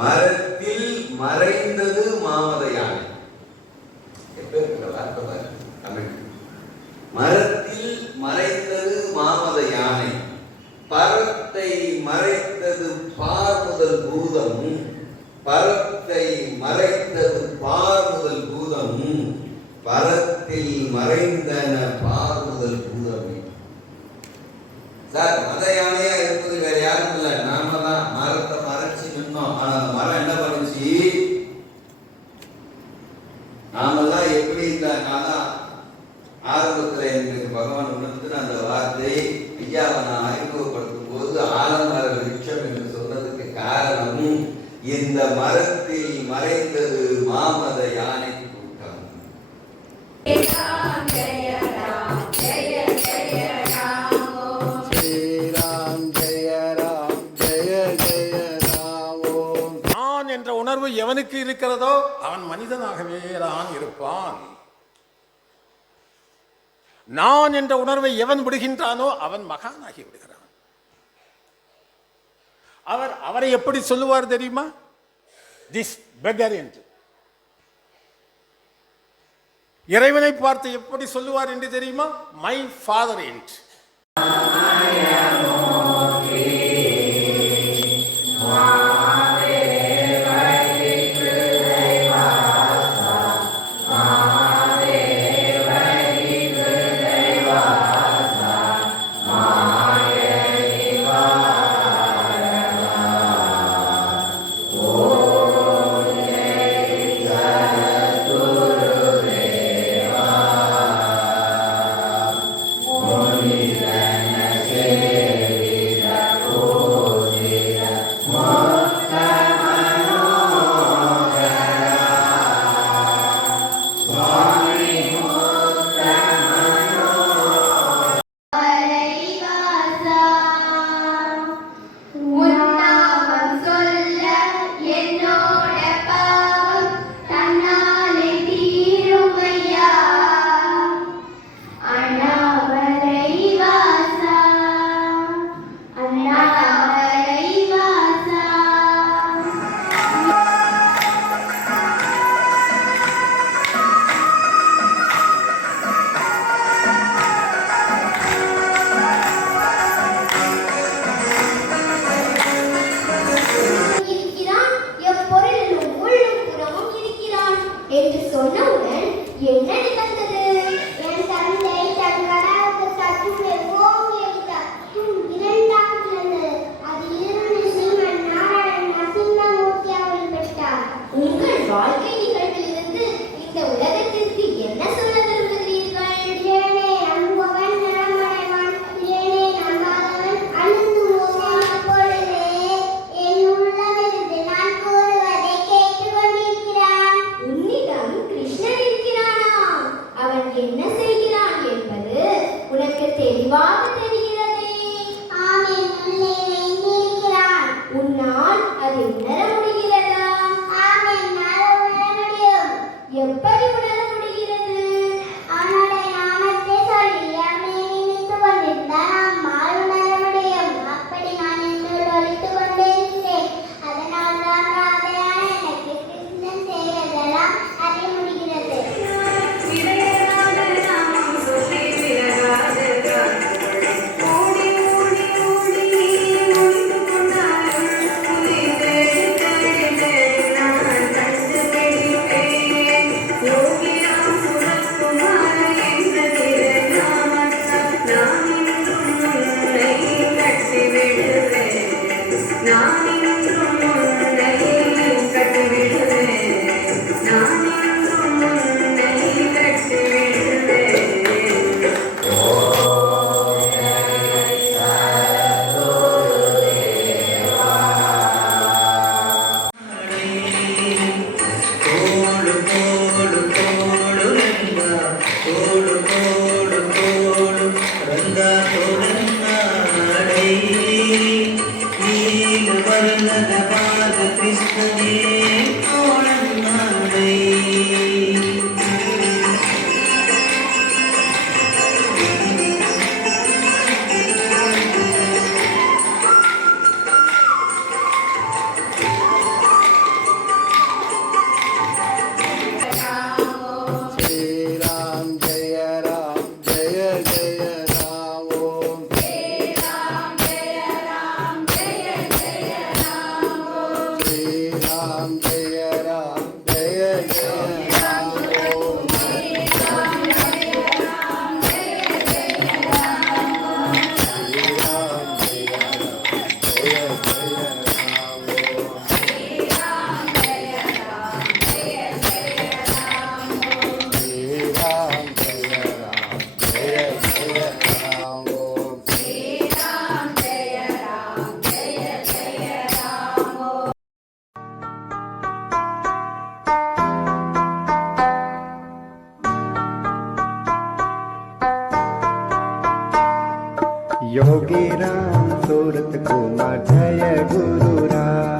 மரத்தில் மறைந்தது மாமத யானை தமிழ். மரத்தில் மறைந்தது மாமத யானை பரத்தை மறைத்தது பார் முதல் பூதம் பரத்தை மறைத்தது பார் முதல் பூதம் பரத்தில் மறைந்தன பார் முதல் பூதமே. சார் மத யானை அதான் ஆரம்பத்துல எனக்கு பகவான் உணர்ந்து அந்த வார்த்தை ஐயாவை நான் அறிமுகப்படுத்தும் போது ஆலமர விருட்சம் என்று சொன்னதுக்கு காரணம் இந்த மரத்தில் மறைந்தது மாமத யானை கூட்டம். எவனுக்கு இருக்கிறதோ அவன் மனிதனாகவே தான் இருப்பான். நான் என்ற உணர்வை எவன் விடுகின்றானோ அவன் மகானாகி விடுகிறான். அவர் அவரை எப்படி சொல்லுவார் தெரியுமா? திஸ் பெகர் என்று. இறைவனை பார்த்து எப்படி சொல்லுவார் என்று தெரியுமா? மை ஃபாதர் என்று. right? योगी राम सूरत कुमार जय गुरु राम